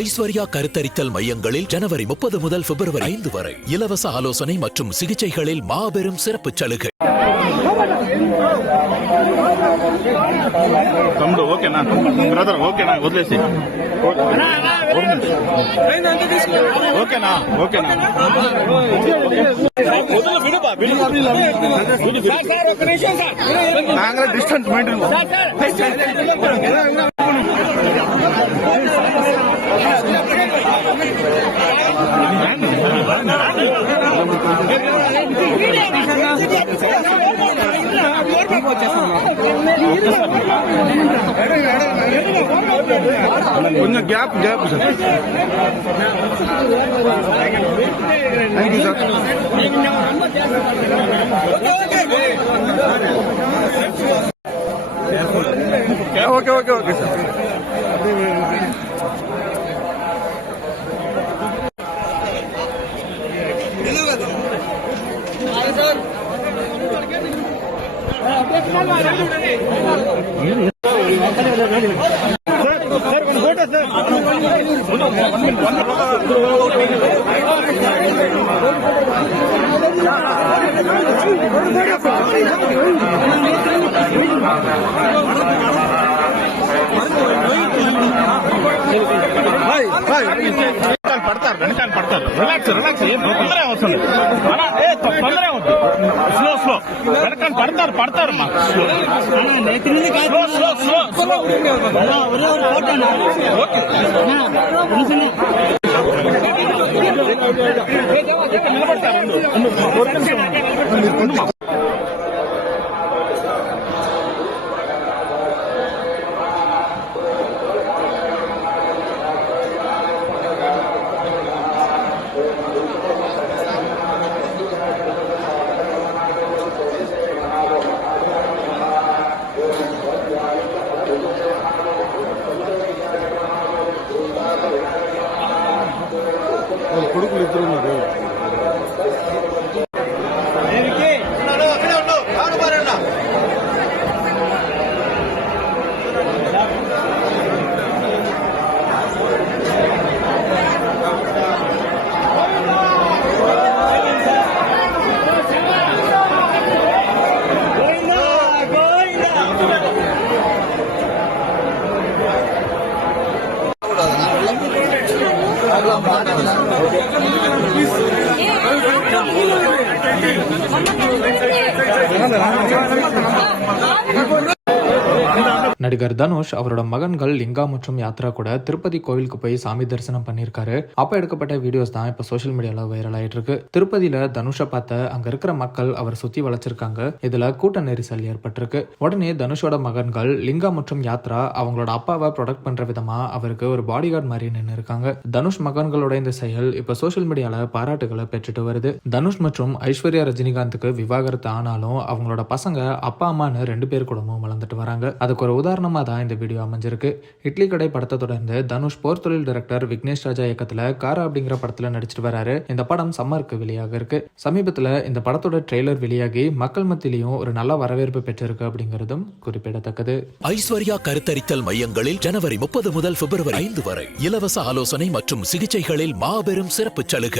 ஐஸ்வர்யா கருத்தரித்தல் மையங்களில் ஜனவரி 30 முதல் பிப்ரவரி 5 வரை இலவச ஆலோசனை மற்றும் சிகிச்சைகளில் மாபெரும் சிறப்பு சலுகை. తమ్ముడు ఓకేనా బ్రదర్ ఓకేనా వదిలేసి ఓకేనా ఓకేనా డిస్టెన్స్ మెయింటైన్ కొంచెం gap sir. Thank you sir. Okay okay okay sir. పడతారు రిలాక్స్ తొందర వస్తుంది తొందర అవుతుంది స్లో వెనకాల పడతారు మా స్లో నిలబడతారు. కొడుకులు ఇద్దరు ఉన్నారు. நடிகர் தனுஷ் அவரோட மகன்கள் லிங்கா மற்றும் யாத்ரா கூட திருப்பதி கோவிலுக்கு போய் சாமி தரிசனம் பண்ணிருக்காரு. அப்ப எடுக்கப்பட்ட வீடியோஸ் தான் இப்ப சோசியல் மீடியால வைரல் ஆயிட்டு இருக்கு. திருப்பதியில தனுஷை பார்த்த அங்க இருக்கிற மக்கள் அவர் சுத்தி வளைச்சிருக்காங்க. இதுல கூட்ட நெரிசல் ஏற்பட்டிருக்கு. உடனே தனுஷோட மகன்கள் லிங்கா மற்றும் யாத்ரா அவங்களோட அப்பாவை ப்ரொடெக்ட் பண்ற விதமா அவருக்கு ஒரு பாடி கார்டு மாதிரி நின்று இருக்காங்க. தனுஷ் மகன்களோட இந்த செயல் இப்ப சோசியல் மீடியால பாராட்டுகளை பெற்றுட்டு வருது. தனுஷ் மற்றும் ஐஸ்வர்யா ரஜினிகாந்துக்கு விவாகரத்து ஆனாலும் அவங்களோட பசங்க அப்பா அம்மான்னு 2 பேர் கூடவும் வளர்ந்துட்டு வராங்க. அதுக்கு ஒரு உதாரணமா தான் இந்த வீடியோ அமைஞ்சிருக்கு. இட்லி கடை படத்தை தொடர்ந்து தனுஷ் போர் தொழில் டைரக்டர் விக்னேஷ் ராஜா இயக்கத்துல காரா அப்படிங்கிற படத்துல நடிச்சிட்டு வராரு. இந்த படம் சம்மருக்கு வெளியாக இருக்கு. சமீபத்துல இந்த படத்தோட ட்ரெய்லர் வெளியாகி மக்கள் மத்தியிலையும் ஒரு நல்ல வரவேற்பு பெற்றிருக்கு அப்படிங்கிறதும் குறிப்பிடத்தக்கது. ஐஸ்வர்யா கருத்தரித்தல் மையங்களில் ஜனவரி 30 முதல் பிப்ரவரி 5 வரை இலவச ஆலோசனை மற்றும் சிகிச்சைகளில் மாபெரும் சிறப்பு சலுகை.